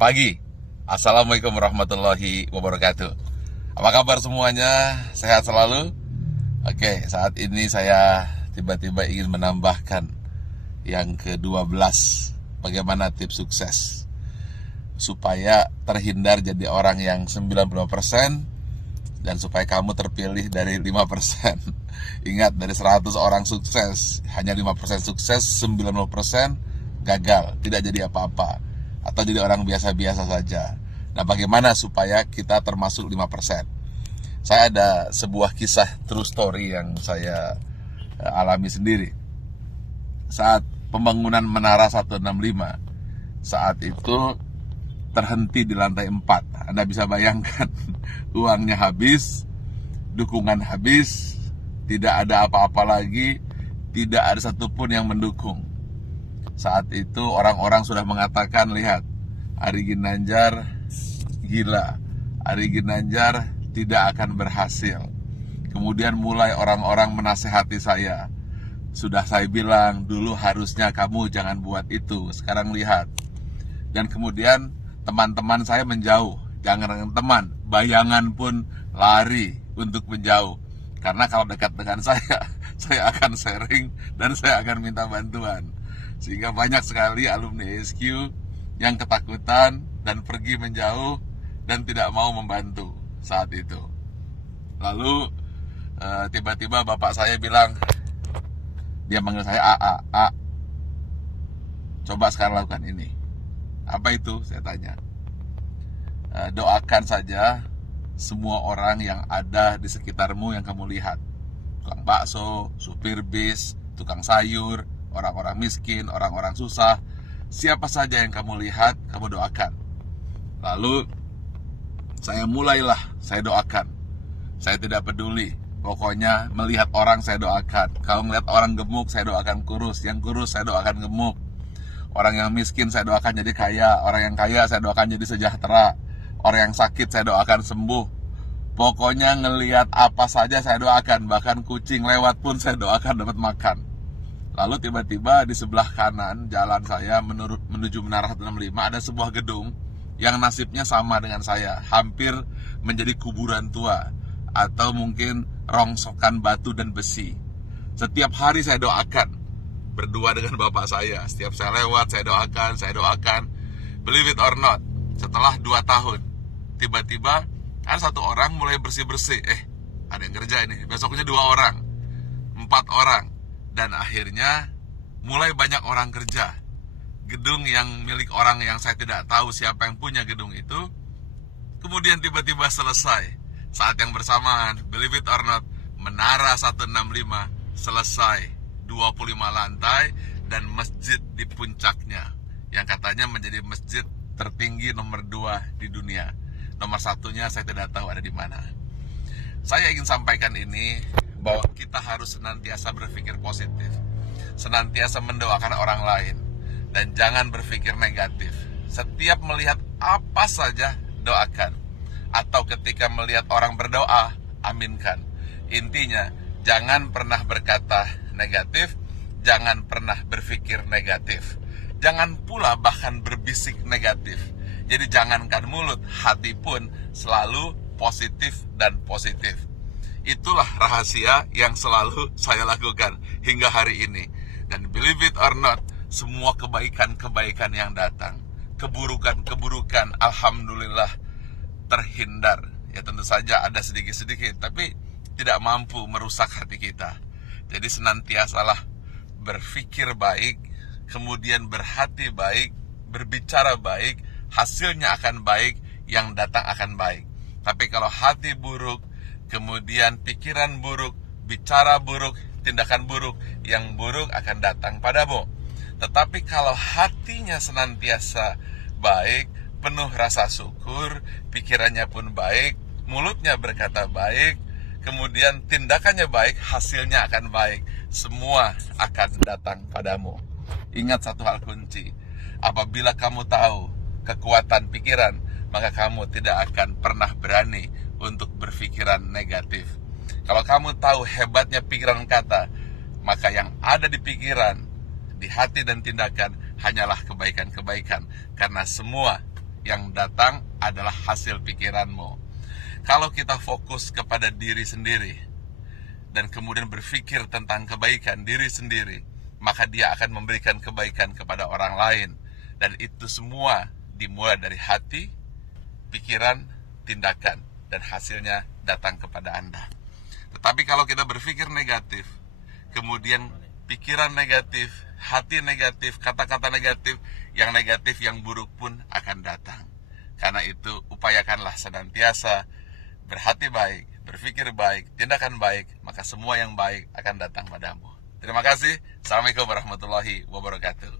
pagi. Assalamualaikum warahmatullahi wabarakatuh. Apa kabar semuanya? Sehat selalu? Oke, saat ini saya tiba-tiba ingin menambahkan yang ke-12. Bagaimana tips sukses supaya terhindar jadi orang yang 95% dan supaya kamu terpilih dari 5%. Ingat, dari 100 orang sukses, hanya 5% sukses, 90% gagal, tidak jadi apa-apa, atau jadi orang biasa-biasa saja. Nah, bagaimana supaya kita termasuk 5%? Saya ada sebuah kisah true story yang saya alami sendiri. Saat pembangunan Menara 165, saat itu terhenti di lantai 4. Anda bisa bayangkan, uangnya habis, dukungan habis, tidak ada apa-apa lagi, tidak ada satupun yang mendukung. Saat itu orang-orang sudah mengatakan, lihat, Ari Ginanjar gila, Ari Ginanjar tidak akan berhasil. Kemudian mulai orang-orang menasehati saya. Sudah saya bilang, dulu harusnya kamu jangan buat itu, sekarang lihat. Dan kemudian teman-teman saya menjauh. Jangan teman, bayangan pun lari untuk menjauh. Karena kalau dekat dengan saya akan sharing dan saya akan minta bantuan. Sehingga banyak sekali alumni SQ yang ketakutan dan pergi menjauh dan tidak mau membantu saat itu. Lalu tiba-tiba bapak saya bilang, dia manggil saya A, coba sekarang lakukan ini. Apa itu? Saya tanya. Doakan saja semua orang yang ada di sekitarmu yang kamu lihat. Tukang bakso, supir bis, tukang sayur, orang-orang miskin, orang-orang susah. Siapa saja yang kamu lihat, kamu doakan. Lalu saya doakan. Saya tidak peduli. Pokoknya melihat orang saya doakan. Kalau melihat orang gemuk, saya doakan kurus. Yang kurus saya doakan gemuk. Orang yang miskin saya doakan jadi kaya. Orang yang kaya saya doakan jadi sejahtera. Orang yang sakit saya doakan sembuh. Pokoknya ngelihat apa saja saya doakan. Bahkan kucing lewat pun saya doakan dapat makan. Lalu tiba-tiba di sebelah kanan jalan saya menuju Menara 165 ada sebuah gedung yang nasibnya sama dengan saya. Hampir menjadi kuburan tua. Atau mungkin rongsokan batu dan besi. Setiap hari saya doakan. Berdua dengan bapak saya. Setiap saya lewat saya doakan. Believe it or not, setelah 2 tahun tiba-tiba ada satu orang mulai bersih-bersih. Ada yang kerja ini. Besoknya 2 orang, 4 orang. Dan akhirnya mulai banyak orang kerja. Gedung yang milik orang yang saya tidak tahu siapa yang punya gedung itu, kemudian tiba-tiba selesai. Saat yang bersamaan, believe it or not, Menara 165 selesai, 25 lantai dan masjid di puncaknya, yang katanya menjadi masjid tertinggi nomor 2 di dunia. Nomor 1-nya saya tidak tahu ada di mana. Saya ingin sampaikan ini, bahwa kita harus senantiasa berpikir positif, senantiasa mendoakan orang lain, dan jangan berpikir negatif. Setiap melihat apa saja, doakan. Atau ketika melihat orang berdoa, aminkan. Intinya, jangan pernah berkata negatif, jangan pernah berpikir negatif. Jangan pula bahkan berbisik negatif. Jadi jangankan mulut, hati pun selalu positif dan positif. Itulah rahasia yang selalu saya lakukan hingga hari ini. Dan believe it or not, semua kebaikan-kebaikan yang datang, keburukan-keburukan, alhamdulillah terhindar. Ya tentu saja ada sedikit-sedikit, tapi tidak mampu merusak hati kita. Jadi senantiasalah berpikir baik, kemudian berhati baik, berbicara baik, hasilnya akan baik, yang datang akan baik. Tapi kalau hati buruk, kemudian pikiran buruk, bicara buruk, tindakan buruk, yang buruk akan datang padamu. Tetapi kalau hatinya senantiasa baik, penuh rasa syukur, pikirannya pun baik, mulutnya berkata baik, kemudian tindakannya baik, hasilnya akan baik. Semua akan datang padamu. Ingat satu hal kunci, apabila kamu tahu kekuatan pikiran, maka kamu tidak akan pernah berani untuk berpikiran negatif. Kalau kamu tahu hebatnya pikiran kata, maka yang ada di pikiran, di hati dan tindakan hanyalah kebaikan-kebaikan. Karena semua yang datang adalah hasil pikiranmu. Kalau kita fokus kepada diri sendiri dan kemudian berpikir tentang kebaikan diri sendiri, maka dia akan memberikan kebaikan kepada orang lain. Dan itu semua dimulai dari hati, pikiran, tindakan, dan hasilnya datang kepada Anda. Tetapi kalau kita berpikir negatif, kemudian pikiran negatif, hati negatif, kata-kata negatif, yang buruk pun akan datang. Karena itu upayakanlah senantiasa berhati baik, berpikir baik, tindakan baik, maka semua yang baik akan datang padamu. Terima kasih. Assalamualaikum warahmatullahi wabarakatuh.